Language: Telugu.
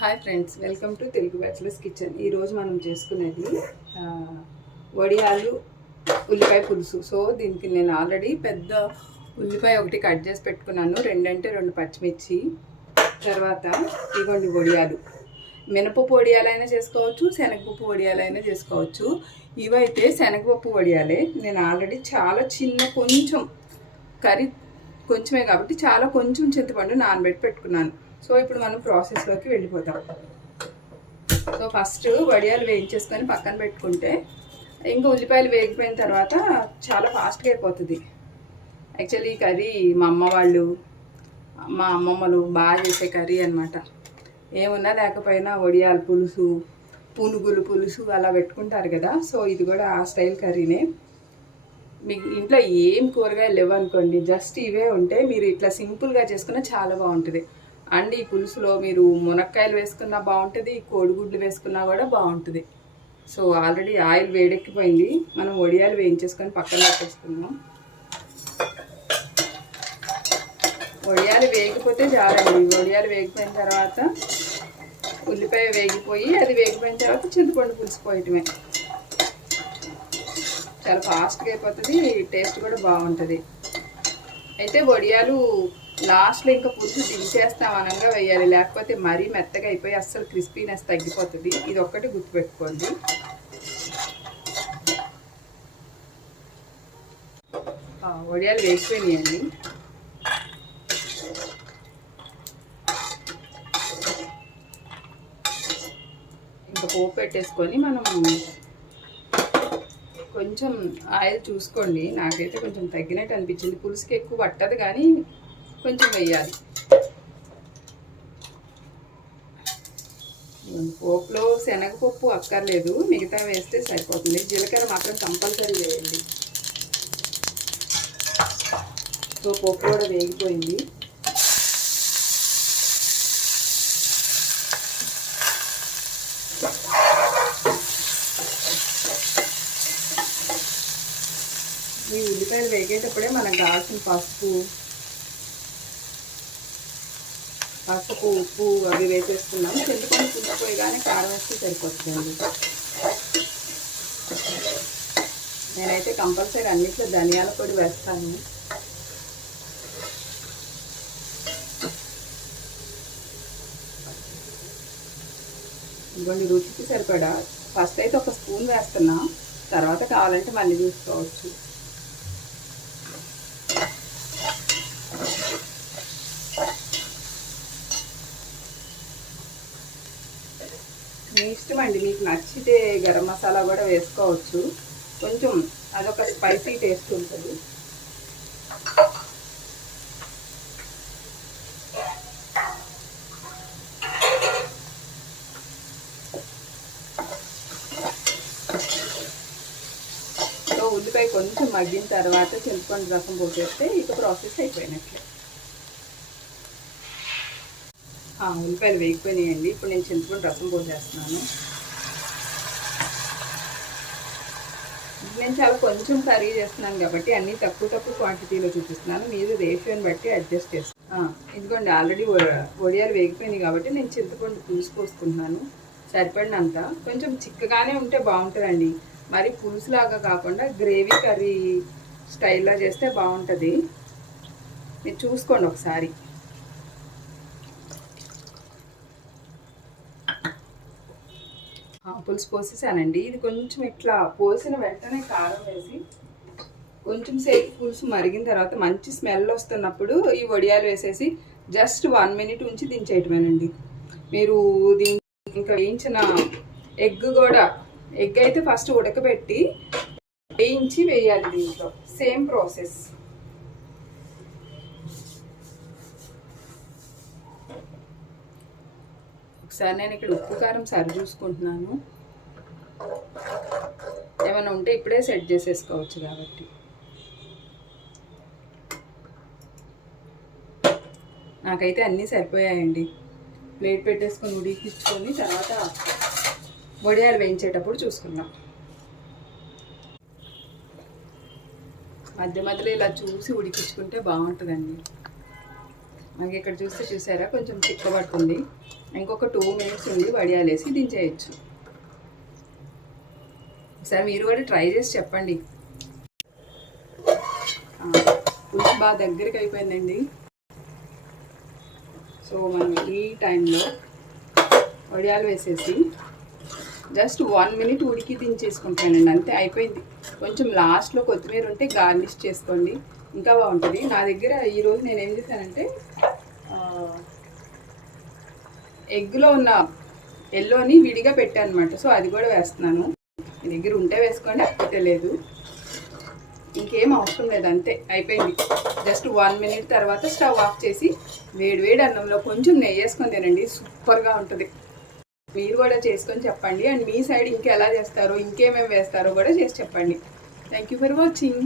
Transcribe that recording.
Hi friends, welcome to Telugu bachelors kitchen. ఈరోజు మనం చేసుకునేది వడియాలు ఉల్లిపాయ పులుసు. సో దీనికి నేను ఆల్రెడీ పెద్ద ఉల్లిపాయ ఒకటి కట్ చేసి పెట్టుకున్నాను, రెండు పచ్చిమిర్చి, తర్వాత ఇవ్వండి వడియాలు. మినపప్పు వడియాలైనా చేసుకోవచ్చు, శనగపప్పు వడియాలైనా చేసుకోవచ్చు. ఇవైతే శనగపప్పు వడియాలే. నేను ఆల్రెడీ చాలా కొంచెం కర్రీ కొంచెమే కాబట్టి కొంచెం చింతపండు నానబెట్టి పెట్టుకున్నాను. సో ఇప్పుడు మనం ప్రాసెస్లోకి వెళ్ళిపోతాం. సో ఫస్ట్ వడియాలు వేయించేసుకొని పక్కన పెట్టుకుంటే ఇంకా ఉల్లిపాయలు వేగిపోయిన తర్వాత చాలా ఫాస్ట్గా అయిపోతుంది. యాక్చువల్లీ ఈ కర్రీ మా అమ్మమ్మలు బాగా చేసే కర్రీ అనమాట. ఏమున్నా లేకపోయినా వడియాల పులుసు, పునుగులు పులుసు అలా పెట్టుకుంటారు కదా. సో ఇది కూడా ఆ స్టైల్ కర్రీనే. మీకు ఇంట్లో ఏం కూరగాయలు లేవనుకోండి, జస్ట్ ఇవే ఉంటే మీరు ఇట్లా సింపుల్గా చేసుకున్నా చాలా బాగుంటుంది. అండ్ ఈ పులుసులో మీరు మునక్కాయలు వేసుకున్నా బాగుంటుంది, కోడిగుడ్లు వేసుకున్నా కూడా బాగుంటుంది. సో ఆల్రెడీ ఆయిల్ వేడెక్కిపోయింది, మనం వడియాలు వేయించేసుకొని పక్కన పెట్టేసుకుందాం. వడియాలు వేగిపోతే చాలండి. వడియాలు వేగిపోయిన తర్వాత ఉల్లిపాయ వేగిపోయి అది వేగిపోయిన తర్వాత చింతపండు పులుసు పోయటమే. చాలా ఫాస్ట్గా అయిపోతుంది, టేస్ట్ కూడా బాగుంటుంది. అయితే వడియాలు లాస్ట్లో ఇంకా పులుసు దించేస్తాం అనంగా వేయాలి, లేకపోతే మరీ మెత్తగా అయిపోయి అస్సలు క్రిస్పీనెస్ తగ్గిపోతుంది. ఇది ఒక్కటి గుర్తుపెట్టుకోండి. వడియాలు వేసిపోయినాయండి. ఇంకా పోపు పెట్టేసుకొని మనం కొంచెం ఆయిల్ చూసుకోండి. నాకైతే కొంచెం తగ్గినట్టు అనిపించింది. పులుసుకి ఎక్కువ పట్టదు కానీ కొంచెం వేయాలి. పోపులో శనగపప్పు అక్కర్లేదు, మిగతా వేస్తే సరిపోతుంది. జీలకర్ర మాత్రం కంపల్సరీ వేయండి. సో పప్పు కూడా వేగిపోయింది. ఈ ఉల్లిపాయలు వేగేటప్పుడే మనకు కావాల్సిన పసుపు, ఉప్పు అవి వేసేసుకున్నాము. చింతపండు పులిసిపోయగానే కారం వేస్తే సరిపోతుందండి. నేనైతే కంపల్సరీ అన్నిట్లో ధనియాల పొడి వేస్తాను. ఇదిగోండి రుచికి సరిపడా. ఫస్ట్ అయితే ఒక స్పూన్ వేస్తున్నా, తర్వాత కావాలంటే మళ్ళీ చూసుకోవచ్చు. మీ ఇష్టం అండి, మీకు నచ్చితే గరం మసాలా కూడా వేసుకోవచ్చు. కొంచెం అదొక స్పైసీ టేస్ట్ ఉంటుంది. సో ఉల్లిపాయ కొంచెం మగ్గిన తర్వాత చింతపండు రసం పోసేస్తే ఇక ప్రాసెస్ అయిపోయినట్లే. ఉల్లిపాయలు వేగిపోయినాయండి. ఇప్పుడు నేను చింతపండు రసం పోసేస్తున్నాను. నేను చాలా కొంచెం కర్రీ చేస్తున్నాను కాబట్టి అన్నీ తక్కువ క్వాంటిటీలో చూపిస్తున్నాను. మీరు రేషియోని బట్టి అడ్జస్ట్ చేస్తాను. ఇదిగోండి ఆల్రెడీ వడియాలు వేగిపోయినాయి కాబట్టి నేను చింతపండు పులుసు పోసుకుంటున్నాను సరిపడినంత. కొంచెం చిక్కగానే ఉంటే బాగుంటుందండి, మరి పులుసులాగా కాకుండా గ్రేవీ కర్రీ స్టైల్లో చేస్తే బాగుంటుంది. మీరు చూసుకోండి ఒకసారి. పులుసు పోసేసానండి. ఇది కొంచెం ఇట్లా పోసిన వెంటనే కారం వేసి కొంచెం సేపు పులుసు మరిగిన తర్వాత మంచి స్మెల్ వస్తున్నప్పుడు ఈ వడియాలు వేసేసి జస్ట్ 1 మినిట్ ఉంచి దించేయటమేనండి. మీరు ఇంకా వేయించిన ఎగ్ అయితే ఫస్ట్ ఉడకబెట్టి వేయించి వేయాలి. దీంట్లో సేమ్ ప్రాసెస్. ఒకసారి నేను ఇక్కడ ఉప్పు కారం సరి చూసుకుంటున్నాను. ఏమైనా ఉంటే ఇప్పుడే సెట్ చేసేసుకోవచ్చు కాబట్టి. నాకైతే అన్నీ సరిపోయాయండి. ప్లేట్ పెట్టేసుకొని ఉడికించుకొని తర్వాత వడియాలు వేయించేటప్పుడు చూసుకుందాం. మధ్య మధ్యలో ఇలా చూసి ఉడికించుకుంటే బాగుంటుందండి. మనకి ఇక్కడ చూసారా కొంచెం చిక్కబడుతుంది. ఇంకొక 2 మినిట్స్ ఉంది వడియాలు వేసి దించేయచ్చు. ఒకసారి మీరు కూడా ట్రై చేసి చెప్పండి. పులుసు బాగా దగ్గరికి అయిపోయిందండి. సో మనం ఈ టైంలో వడియాలు వేసేసి జస్ట్ 1 మినిట్ ఉడికి దించేసుకుంటానండి, అంతే అయిపోయింది. కొంచెం లాస్ట్లో కొత్తిమీర ఉంటే గార్నిష్ చేసుకోండి, ఇంకా బాగుంటుంది. నా దగ్గర ఈరోజు నేను ఏం చేశానంటే ఎగ్లో ఉన్న ఎల్లోని విడిగా పెట్టాను అనమాట. సో అది కూడా వేస్తున్నాను. మీ దగ్గర ఉంటే వేసుకోండి, లేకపోతే లేదు. ఇంకేం అవసరం లేదు, అంతే అయిపోయింది. జస్ట్ 1 మినిట్ తర్వాత స్టవ్ ఆఫ్ చేసి వేడి అన్నంలో కొంచెం నెయ్యి వేసుకొని తినండి, సూపర్గా ఉంటుంది. మీరు కూడా చేసుకొని చెప్పండి. అండ్ మీ సైడ్ ఇంకెలా చేస్తారో, ఇంకేమేమి వేస్తారో కూడా చేసి చెప్పండి. Thank you for watching.